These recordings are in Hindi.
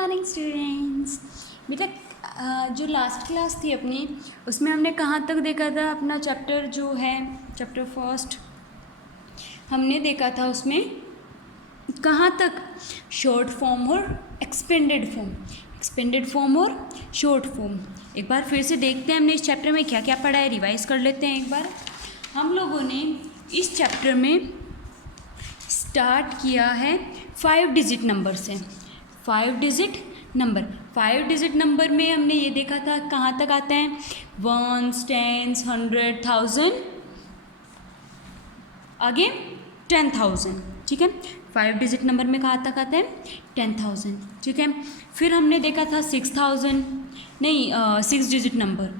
Morning students. बेटा जो लास्ट क्लास थी अपनी, उसमें हमने कहाँ तक देखा था? अपना चैप्टर जो है चैप्टर फर्स्ट हमने देखा था। उसमें कहाँ तक? शॉर्ट फॉर्म और एक्सपेंडेड फॉर्म, एक्सपेंडेड फॉर्म और शॉर्ट फॉर्म। एक बार फिर से देखते हैं हमने इस चैप्टर में क्या क्या पढ़ा है, रिवाइज कर लेते हैं एक बार। हम लोगों ने इस चैप्टर में स्टार्ट किया है 5 डिजिट नंबर से। 5 डिजिट नंबर, 5 डिजिट नंबर में हमने ये देखा था कहाँ तक आते हैं? 1s, 10s, 100, 1000, आगे 10,000। ठीक है, 5 डिजिट नंबर में कहाँ तक आते हैं? 10,000। ठीक है, फिर हमने देखा था 6,000, नहीं 6 डिजिट नंबर।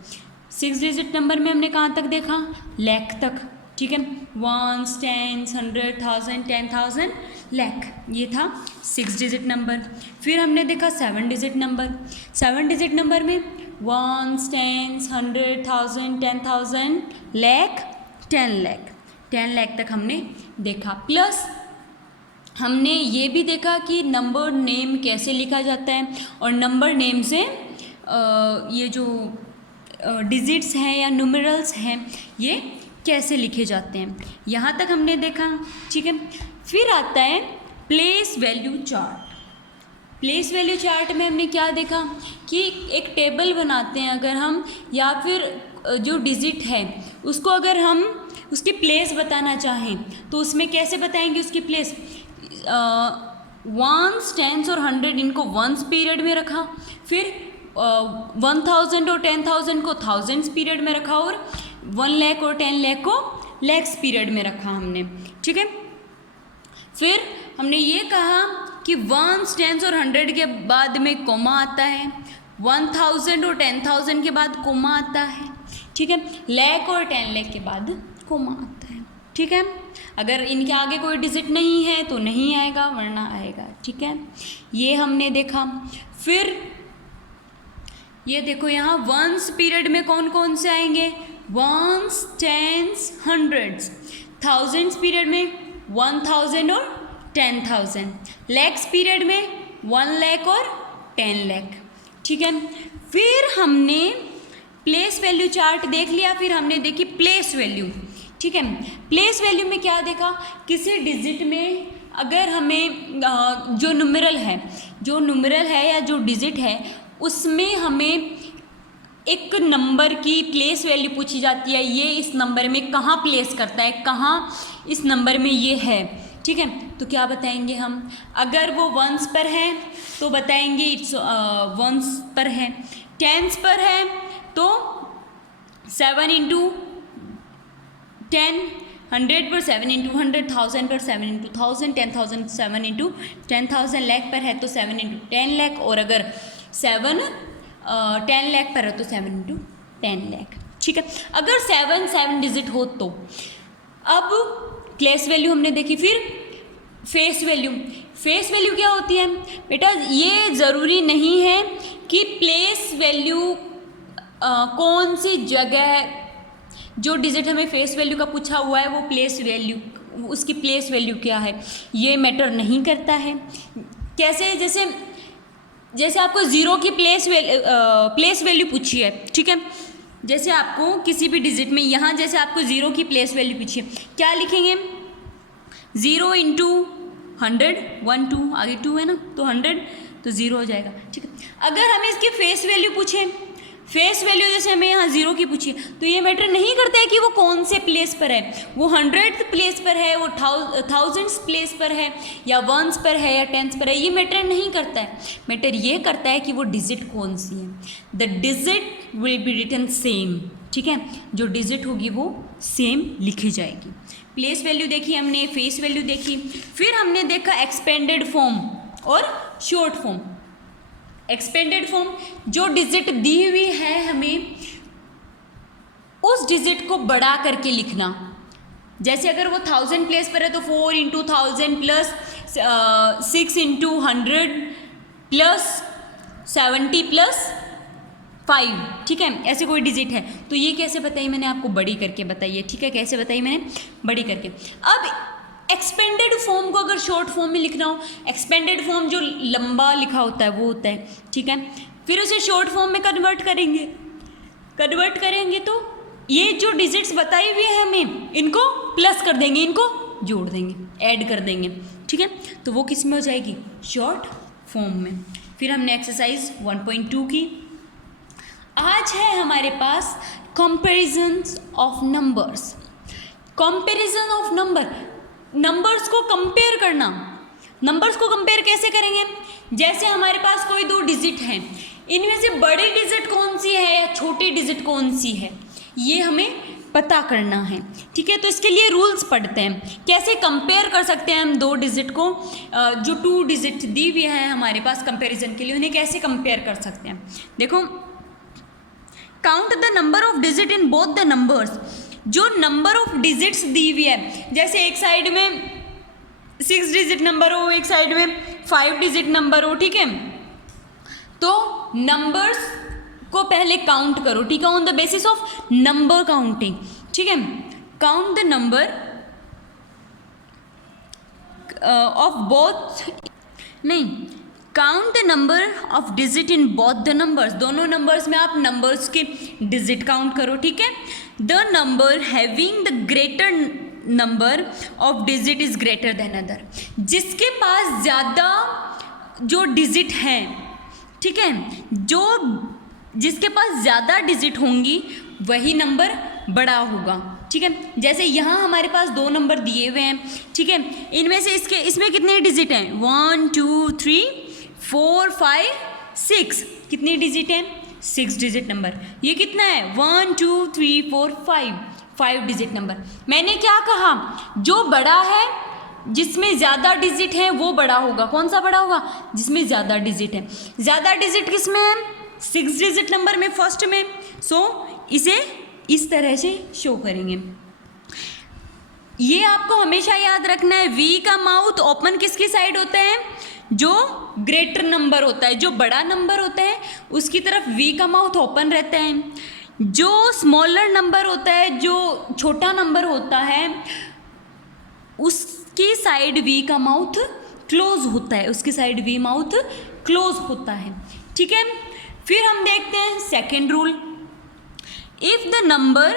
6 डिजिट नंबर में हमने कहाँ तक देखा? लाख तक। ठीक है, 1s, 10s, 100, 1000, 10,000, लाख, ये था 6 डिजिट नंबर। फिर हमने देखा 7 डिजिट नंबर। 7 डिजिट नंबर में 1s, 10s, 100, 1000, 10,000, लाख, 10 लाख, 10 लाख तक हमने देखा। प्लस हमने ये भी देखा कि नंबर नेम कैसे लिखा जाता है, और नंबर नेम से ये जो डिजिट्स हैं या न्यूमेरल्स हैं ये कैसे लिखे जाते हैं, यहाँ तक हमने देखा। ठीक है, फिर आता है place value chart. Place value chart में हमने क्या देखा कि एक टेबल बनाते हैं अगर हम, या फिर जो डिजिट है उसको अगर हम उसकी प्लेस बताना चाहें तो उसमें कैसे बताएंगे उसकी प्लेस? 1s, 10s और 100 इनको 1s पीरियड में रखा, फिर 1000 और 10,000 को 1000s पीरियड में रखा, और 1 लाख और 10 लाख को लैक्स पीरियड में रखा हमने। ठीक है, फिर हमने ये कहा कि 1s, 10s और 100 के बाद में कोमा आता है, 1000 और 10,000 के बाद कोमा आता है। ठीक है, लाख और 10 लाख के बाद कोमा आता है। ठीक है, अगर इनके आगे कोई डिजिट नहीं है तो नहीं आएगा, वरना आएगा। ठीक है, ये हमने देखा। फिर ये देखो यहाँ 1s पीरियड में कौन कौन से आएंगे? 1s, 10s, 100s। 1000s period में 1000 और 10,000। लैक्स पीरियड में 1 लाख और 10 लाख। ठीक है, फिर हमने प्लेस वैल्यू चार्ट देख लिया, फिर हमने देखी प्लेस वैल्यू। ठीक है, प्लेस वैल्यू में क्या देखा? किसी डिजिट में अगर हमें जो न्यूमेरल है या जो डिजिट है उसमें हमें एक नंबर की प्लेस वैल्यू पूछी जाती है, ये इस नंबर में कहाँ प्लेस करता है, कहाँ इस नंबर में ये है। ठीक है, तो क्या बताएंगे हम? अगर वो 1s पर है तो बताएंगे इट्स 1s पर है, 10s पर है तो 7 इंटू 10, 100 पर 7 इंटू 100, 1000 पर 7 इंटू 1000, 10,000 7 इंटू 10,000, लाख पर है तो 7 इंटू 10 लाख, और अगर 10 लाख पर है तो 7 इंटू 10 लाख। ठीक है, अगर 7 डिजिट हो तो। अब प्लेस वैल्यू हमने देखी, फिर फेस वैल्यू। फेस वैल्यू क्या होती है बेटा? ये ज़रूरी नहीं है कि प्लेस वैल्यू कौन सी जगह, जो डिजिट हमें फेस वैल्यू का पूछा हुआ है वो प्लेस वैल्यू, उसकी प्लेस वैल्यू क्या है ये मैटर नहीं करता है। कैसे? जैसे आपको ज़ीरो की प्लेस वैल्यू पूछी है। ठीक है, जैसे आपको किसी भी डिजिट में यहाँ जैसे आपको ज़ीरो की प्लेस वैल्यू पूछी है, क्या लिखेंगे? 0 इंटू 100, 1 2 आगे 2 है ना, तो 100 तो 0 हो जाएगा। ठीक है, अगर हमें इसकी फेस वैल्यू पूछे, फेस वैल्यू जैसे हमें यहाँ 0 की पूछी, तो ये मैटर नहीं करता है कि वो कौन से प्लेस पर है, वो 100th प्लेस पर है, वो 1000th प्लेस पर है, या 1s पर है या 10s पर है, ये मैटर नहीं करता है। मैटर ये करता है कि वो डिजिट कौन सी है। The digit will be written same. ठीक है, जो डिजिट होगी वो सेम लिखी जाएगी। प्लेस वैल्यू देखी हमने, फेस वैल्यू देखी, फिर हमने देखा एक्सपेंडेड फॉर्म और शॉर्ट फॉर्म। एक्सपेंडेड फॉर्म, जो डिजिट दी हुई है हमें उस डिजिट को बढ़ा करके लिखना। जैसे अगर वो 1000 प्लेस पर है तो 4 into 1000 plus 6 into 100 plus 70 plus 5। ठीक है, ऐसे कोई डिजिट है तो ये कैसे बताई मैंने आपको? बड़ी करके बताई है। ठीक है, कैसे बताई मैंने? बड़ी करके। अब एक्सपेंडेड फॉर्म को अगर शॉर्ट फॉर्म में लिखना हो, एक्सपेंडेड फॉर्म जो लंबा लिखा होता है वो होता है, ठीक है। फिर उसे शॉर्ट फॉर्म में कन्वर्ट करेंगे तो ये जो डिजिट्स बताई हुई है हमें, इनको प्लस कर देंगे, इनको जोड़ देंगे, ऐड कर देंगे, ठीक है। तो वो किस में हो जाएगी, शॉर्ट फॉर्म में। फिर हमने एक्सरसाइज 1.2 की। आज है हमारे पास comparisons of numbers. Comparison of numbers को कंपेयर करना। नंबर्स को कंपेयर कैसे करेंगे, जैसे हमारे पास कोई दो डिजिट हैं, इनमें से बड़ी डिजिट कौन सी है या छोटी डिजिट कौन सी है, ये हमें पता करना है, ठीक है। तो इसके लिए रूल्स पढ़ते हैं, कैसे कंपेयर कर सकते हैं हम दो डिजिट को, जो 2 डिजिट दी हुई है हमारे पास कंपैरिजन के लिए, उन्हें कैसे कंपेयर कर सकते हैं। देखो, count the number of digit in both the numbers. जो नंबर ऑफ डिजिट्स दी हुई है, जैसे एक साइड में 6 डिजिट नंबर हो, एक साइड में 5 डिजिट नंबर हो, ठीक है। तो नंबर्स को पहले काउंट करो, ठीक है, on the basis of number counting, ठीक है। Count the number of both, नहीं, count the number of digit in both the numbers. दोनों नंबर्स में आप नंबर्स के डिजिट काउंट करो, ठीक है। The number having the greater number of digit is greater than other. जिसके पास ज़्यादा जो डिजिट हैं, ठीक है, जिसके पास ज़्यादा डिजिट होंगी वही नंबर बड़ा होगा, ठीक है। जैसे यहाँ हमारे पास 2 नंबर दिए हुए हैं, ठीक है, इनमें से इसमें कितने डिजिट हैं, 1 2 3 4 5 6, कितनी डिजिट हैं, 6 डिजिट नंबर। ये कितना है, 1 2 3 4 5 डिजिट नंबर। मैंने क्या कहा, जो बड़ा है, जिसमें ज़्यादा डिजिट है वो बड़ा होगा। कौन सा बड़ा होगा, जिसमें ज़्यादा डिजिट है। ज़्यादा डिजिट किस में है, 6 डिजिट नंबर में, फर्स्ट में। सो इसे इस तरह से शो करेंगे। ये आपको हमेशा याद रखना है, वी का माउथ ओपन किसकी साइड होता है, जो ग्रेटर नंबर होता है, जो बड़ा नंबर होता है उसकी तरफ वी का माउथ ओपन रहता है। जो स्मॉलर नंबर होता है, जो छोटा नंबर होता है, उसकी साइड वी का माउथ क्लोज होता है, उसकी साइड वी माउथ क्लोज होता है, ठीक है। फिर हम देखते हैं second rule, if the number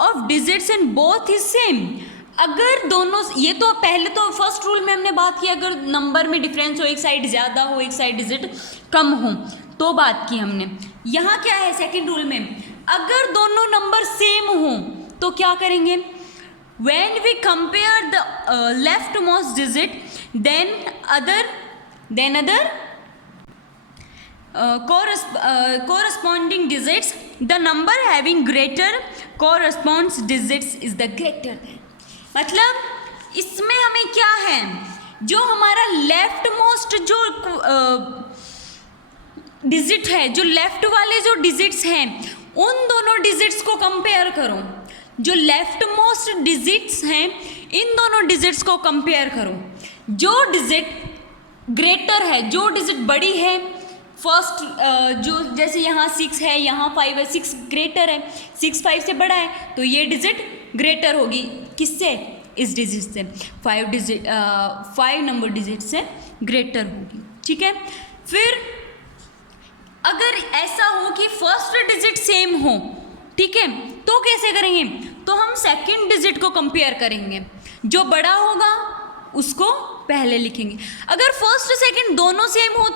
of digits in both is same. अगर दोनों, ये तो पहले तो फर्स्ट रूल में हमने बात की, अगर नंबर में डिफरेंस हो, एक साइड ज़्यादा हो, एक साइड डिजिट कम हो, तो बात की हमने। यहाँ क्या है सेकेंड रूल में, अगर दोनों नंबर सेम हो तो क्या करेंगे, when we compare the leftmost digit then other corresponding digits, the number having greater corresponds digits is the greater than। मतलब इसमें हमें क्या है, जो हमारा लेफ्ट मोस्ट जो डिजिट है, जो लेफ्ट वाले जो डिजिट्स हैं, उन दोनों डिजिट्स को कंपेयर करो। जो लेफ्ट मोस्ट डिजिट्स हैं, इन दोनों डिजिट्स को कंपेयर करो। जो डिजिट ग्रेटर है, जो डिजिट बड़ी है, फर्स्ट जो जैसे यहाँ 6 है, यहाँ 5 है, 6 ग्रेटर है, 6 5 से बड़ा है, तो ये डिजिट ग्रेटर होगी किससे, इस डिजिट से, 5 नंबर डिजिट से ग्रेटर होगी, ठीक है। फिर अगर ऐसा हो कि फर्स्ट डिजिट सेम हो, ठीक है, तो कैसे करेंगे, तो हम सेकंड डिजिट को कंपेयर करेंगे, जो बड़ा होगा उसको पहले लिखेंगे। अगर फर्स्ट सेकंड दोनों सेम हो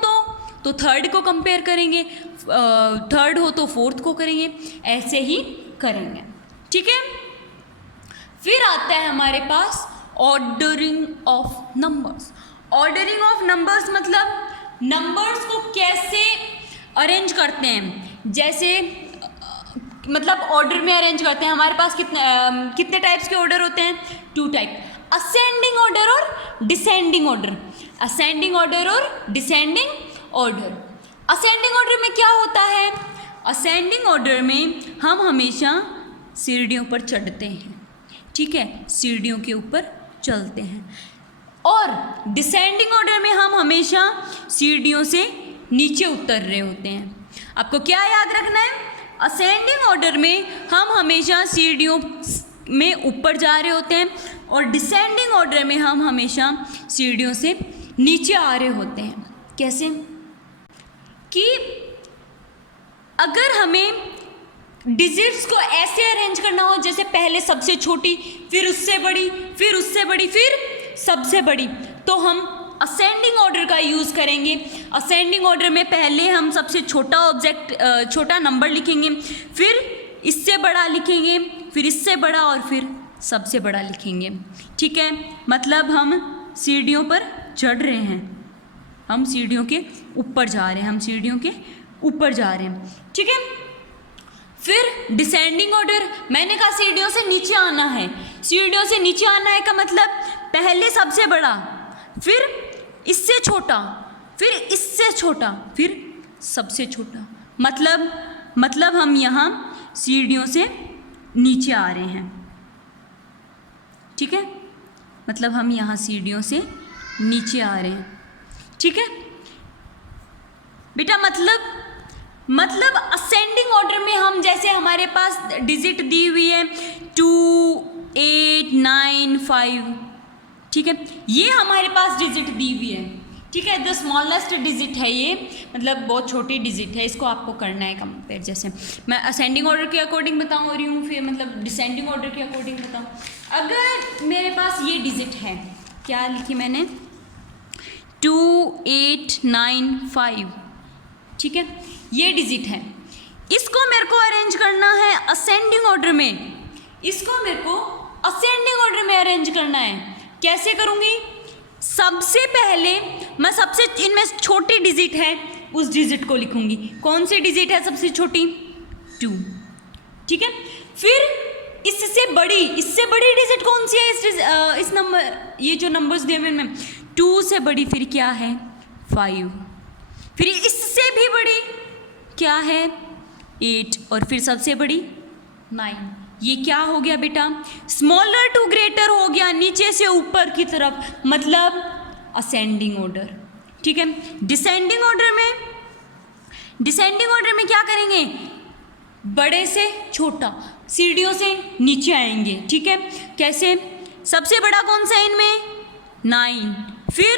तो थर्ड को कंपेयर करेंगे, थर्ड हो तो फोर्थ को करेंगे, ऐसे ही करेंगे, ठीक है। फिर आता है हमारे पास ordering of numbers. Ordering of numbers मतलब नंबर्स को कैसे अरेंज करते हैं, जैसे मतलब ऑर्डर में अरेंज करते हैं। हमारे पास कितने टाइप्स के ऑर्डर होते हैं, 2 टाइप, असेंडिंग ऑर्डर और डिसेंडिंग ऑर्डर। असेंडिंग ऑर्डर और डिसेंडिंग ऑर्डर। असेंडिंग ऑर्डर में क्या होता है, असेंडिंग ऑर्डर में हम हमेशा सीढ़ियों पर चढ़ते हैं, ठीक है, सीढ़ियों के ऊपर चलते हैं। और डिसेंडिंग ऑर्डर में हम हमेशा सीढ़ियों से नीचे उतर रहे होते हैं। आपको क्या याद रखना है, असेंडिंग ऑर्डर में हम हमेशा सीढ़ियों में ऊपर जा रहे होते हैं और डिसेंडिंग ऑर्डर में हम हमेशा सीढ़ियों से नीचे आ रहे होते हैं। कैसे कि अगर हमें डिजिट्स को ऐसे अरेंज करना हो जैसे पहले सबसे छोटी, फिर उससे बड़ी, फिर उससे बड़ी, फिर सबसे बड़ी, तो हम असेंडिंग ऑर्डर का यूज़ करेंगे। असेंडिंग ऑर्डर में पहले हम सबसे छोटा छोटा नंबर लिखेंगे, फिर इससे बड़ा लिखेंगे, फिर इससे बड़ा और फिर सबसे बड़ा लिखेंगे। ठीक है, मतलब हम सीढ़ियों पर चढ़ रहे हैं, हम सीढ़ियों के ऊपर जा रहे हैं, हम सीढ़ियों के ऊपर जा रहे हैं। ठीक है, फिर डिसेंडिंग ऑर्डर, मैंने कहा सीढ़ियों से नीचे आना है। सीढ़ियों से नीचे आना है का मतलब पहले सबसे बड़ा, फिर इससे छोटा, फिर इससे छोटा, फिर सबसे छोटा। मतलब हम यहाँ सीढ़ियों से नीचे आ रहे हैं। ठीक है, मतलब हम यहाँ सीढ़ियों से नीचे आ रहे हैं। ठीक है बेटा, मतलब असेंडिंग ऑर्डर में हम, जैसे हमारे पास डिजिट दी हुई है 2, 8, 9, 5, ठीक है, ये हमारे पास डिजिट दी हुई है। ठीक है, द स्मॉलेस्ट डिजिट है ये, मतलब बहुत छोटी डिजिट है, इसको आपको करना है कंपेयर। जैसे मैं असेंडिंग ऑर्डर के अकॉर्डिंग बता रही हूँ, फिर मतलब डिसेंडिंग ऑर्डर के अकॉर्डिंग बताऊँ। अगर मेरे पास ये डिजिट है, क्या लिखी मैंने, 2, 8, 9, 5, ठीक है, ये डिजिट है, इसको मेरे को अरेंज करना है असेंडिंग ऑर्डर में, इसको मेरे को असेंडिंग ऑर्डर में अरेंज करना है। कैसे करूँगी, सबसे पहले मैं सबसे इनमें छोटी डिजिट है उस डिजिट को लिखूँगी। कौन सी डिजिट है सबसे छोटी, 2, ठीक है, फिर इससे बड़ी डिजिट कौन सी है इस नंबर, ये जो नंबर्स दिए हुए इनमें 2 से बड़ी फिर क्या है 5, फिर इससे भी बड़ी क्या है 8 और फिर सबसे बड़ी 9। ये क्या हो गया बेटा, स्मॉलर टू ग्रेटर हो गया, नीचे से ऊपर की तरफ, मतलब असेंडिंग ऑर्डर। ठीक है, डिसेंडिंग ऑर्डर में क्या करेंगे, बड़े से छोटा, सीढ़ियों से नीचे आएंगे। ठीक है, कैसे, सबसे बड़ा कौन सा है इनमें 9, फिर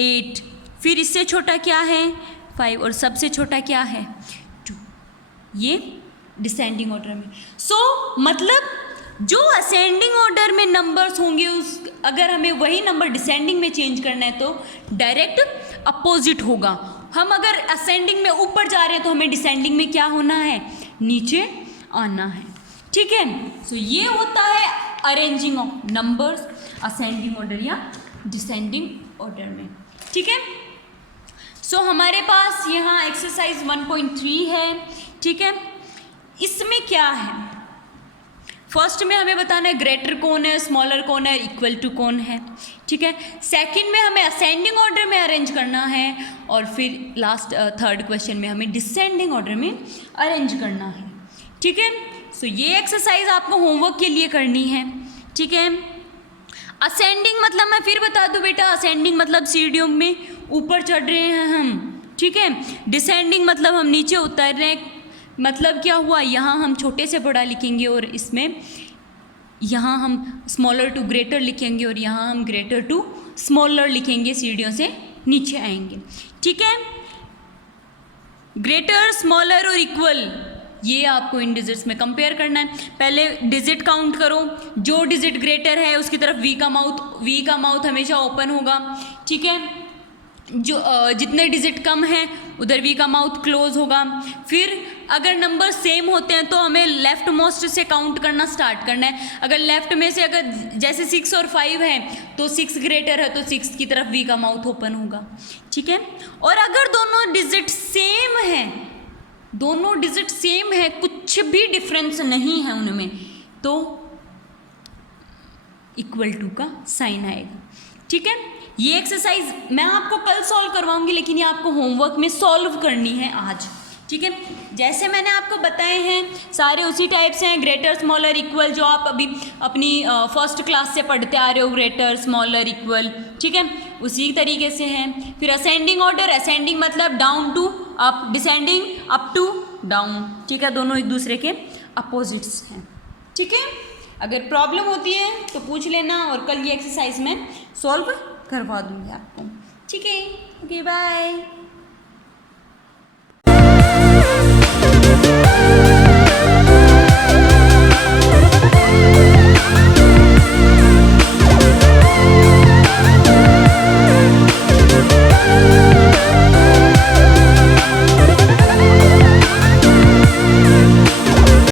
8, फिर इससे छोटा क्या है 5 और सबसे छोटा क्या है 2, ये डिसेंडिंग ऑर्डर में। मतलब जो असेंडिंग ऑर्डर में नंबर्स होंगे अगर हमें वही नंबर डिसेंडिंग में चेंज करना है तो डायरेक्ट अपोजिट होगा। हम अगर असेंडिंग में ऊपर जा रहे हैं तो हमें डिसेंडिंग में क्या होना है, नीचे आना है। ठीक है, सो ये होता है arranging of numbers ascending order या डिसेंडिंग ऑर्डर में। ठीक है, सो हमारे पास यहाँ एक्सरसाइज 1.3 है। ठीक है, इसमें क्या है, फर्स्ट में हमें बताना है ग्रेटर कौन है, स्मॉलर कौन है, इक्वल टू कौन है। ठीक है, सेकंड में हमें असेंडिंग ऑर्डर में अरेंज करना है और फिर लास्ट थर्ड क्वेश्चन में हमें डिसेंडिंग ऑर्डर में अरेंज करना है। ठीक है, सो ये एक्सरसाइज आपको होमवर्क के लिए करनी है। ठीक है, असेंडिंग मतलब मैं फिर बता दूं बेटा, असेंडिंग मतलब सीढ़ियों में ऊपर चढ़ रहे हैं हम। ठीक है, डिसेंडिंग मतलब हम नीचे उतर रहे हैं। मतलब क्या हुआ, यहाँ हम छोटे से बड़ा लिखेंगे और इसमें यहाँ हम स्मॉलर टू ग्रेटर लिखेंगे और यहाँ हम ग्रेटर टू स्मॉलर लिखेंगे, सीढ़ियों से नीचे आएंगे। ठीक है, ग्रेटर, स्मॉलर और इक्वल, ये आपको इन डिजिट्स में कंपेयर करना है। पहले डिजिट काउंट करो, जो डिजिट ग्रेटर है उसकी तरफ वी का माउथ हमेशा ओपन होगा। ठीक है, जो जितने डिजिट कम हैं उधर वी का माउथ क्लोज होगा। फिर अगर नंबर सेम होते हैं तो हमें लेफ्ट मोस्ट से काउंट करना स्टार्ट करना है। अगर लेफ्ट में से अगर जैसे 6 और 5 है तो 6 ग्रेटर है तो 6 की तरफ वी का माउथ ओपन होगा। ठीक है, और अगर दोनों डिजिट सेम है, कुछ भी डिफरेंस नहीं है उनमें, तो इक्वल टू का साइन आएगा। ठीक है, ये एक्सरसाइज मैं आपको कल सॉल्व करवाऊंगी, लेकिन ये आपको होमवर्क में सॉल्व करनी है आज। ठीक है, जैसे मैंने आपको बताए हैं सारे उसी टाइप से हैं, ग्रेटर, स्मॉलर, इक्वल, जो आप अभी अपनी फर्स्ट क्लास से पढ़ते आ रहे हो, ग्रेटर, स्मॉलर, इक्वल। ठीक है, उसी तरीके से हैं। फिर असेंडिंग ऑर्डर, असेंडिंग मतलब down to up, descending up to down. ठीक है, दोनों एक दूसरे के अपोजिट्स हैं। ठीक है, अगर प्रॉब्लम होती है तो पूछ लेना और कल ये एक्सरसाइज मैं सॉल्व करवा दूँगी आपको। ठीक है, ओके बाय।